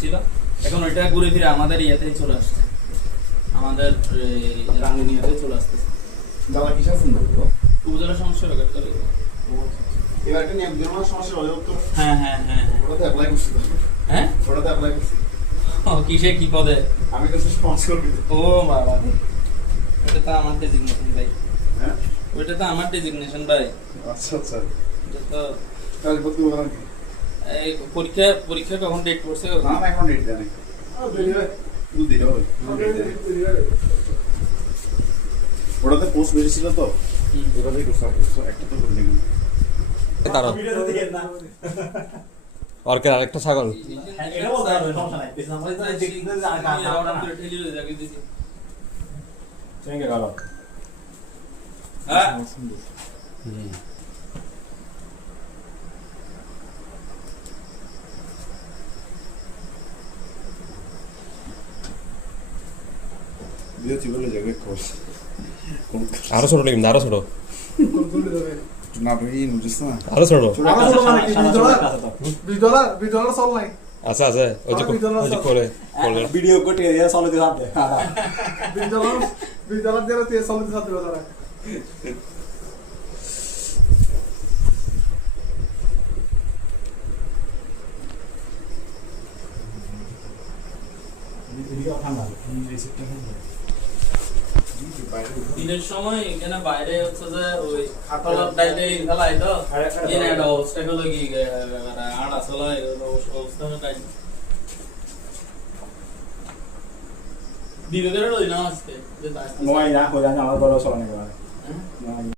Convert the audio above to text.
ছিল, এখন ওইটা ঘুরে ফিরে আমাদের ইয়েতেই চলে আসছে, আমাদের রাঙ্গুনিয়াতে চলে আসতেছে। দাদা কিসে আছেন বলবো? উপজেলা সমস্যা রেকর্ড করে। এবার একটা নিয়ম দিন আমার সমস্যা হলে তো হ্যাঁ হ্যাঁ হ্যাঁ হ্যাঁ। ওটাতে অ্যাপ্লাই করছি তো। হ্যাঁ ওটাতে অ্যাপ্লাই করছি। ও কিসে কি পদে? আমি তো স্পন্সর করবি। ও বাবা, ওটা তো আমার ডেজিগনেশন ভাই। হ্যাঁ ওইটা তো আমার ডেজিগনেশন ভাই। আচ্ছা আচ্ছা। এটা তো কাল বলতে বলেন কি? এই পরীক্ষা পরীক্ষা কখন ডেট করছে? না না এখন ডেট দেন। দুদিন হবে। ওটাতে পোস্ট বেরিয়েছিল তো। ওটাতেই করছি একটা তো করে নিন। দাঁড়াও অর্কের আরেকটা ছাগল এটা বলতে হবে সমস্যা নাই পিছন আমরা দেখতে যে আর কাজ না ঠেলি লয়ে যাকে দিছি। চেঙ্গে গেল হ্যাঁ দিয়ে চিবলে যাবে কোর্স। আরো ছোট লিখুন আরো ছোট না ভাই নুজেস না। আরো ছোট $20 সল নাই আচ্ছা আচ্ছা ওই যে করে করে ভিডিও করতে গিয়ে চলে দিতে হবে $20 দিয়ে তে সল দিতে হবে তারা ভিডিও ঠান্ডা দিনের সময় এখানে বাইরে হচ্ছে যে ওই খাটলার ডাইলে ফেলাই তো এর একটা অবস্থা হলো কি আট আসলে অবস্থা টাইম বিবেকের ওই না আজকে যে নয় না হয়ে যায় আমার বড় চলে না